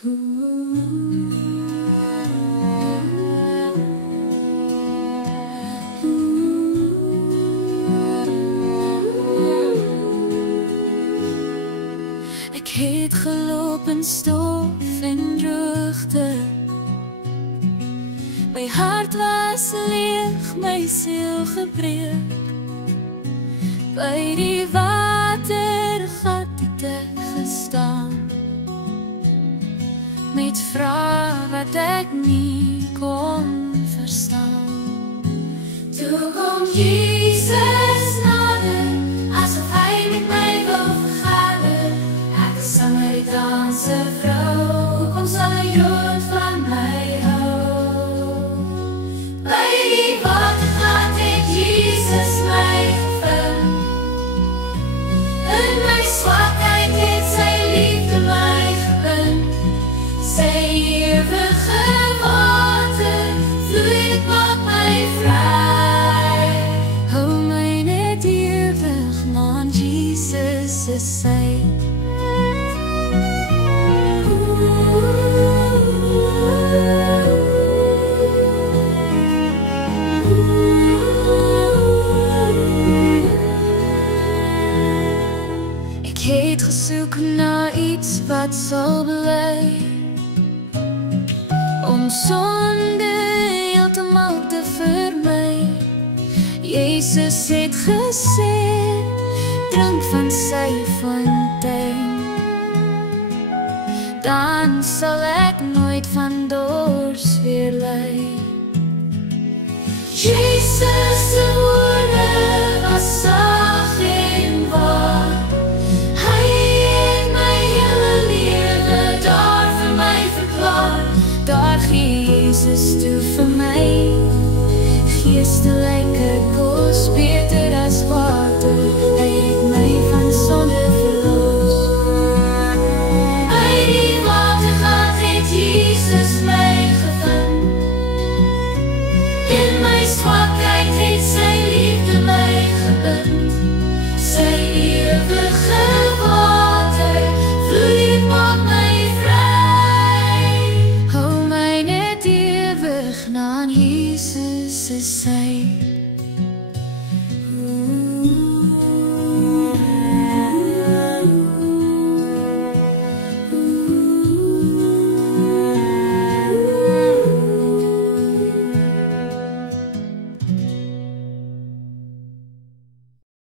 Ek het geloop in stof en droogte. My hart was leeg, my siel gebreek. By die watergat het ek gestaan, met vrae wat ek nie kon verstaan. Toe kom Jesus nader, asof hy met my wil vergader. Ek is Samaritaanse vrou, hoekom sal 'n Jood van my hou? By die watergat het Jesus my gevind. In my swakheid het sy liefde my gebind. Sy ewige water vloei, dit maak my vry. Hou my net ewig, man, Jesus is sy. Ek het gesoek na iets wat sal bely, om sonde heeltemal te vermy. Jesus het gesê, drink van sy fontein, dan sal ek nooit van dors weer ly. Jesus se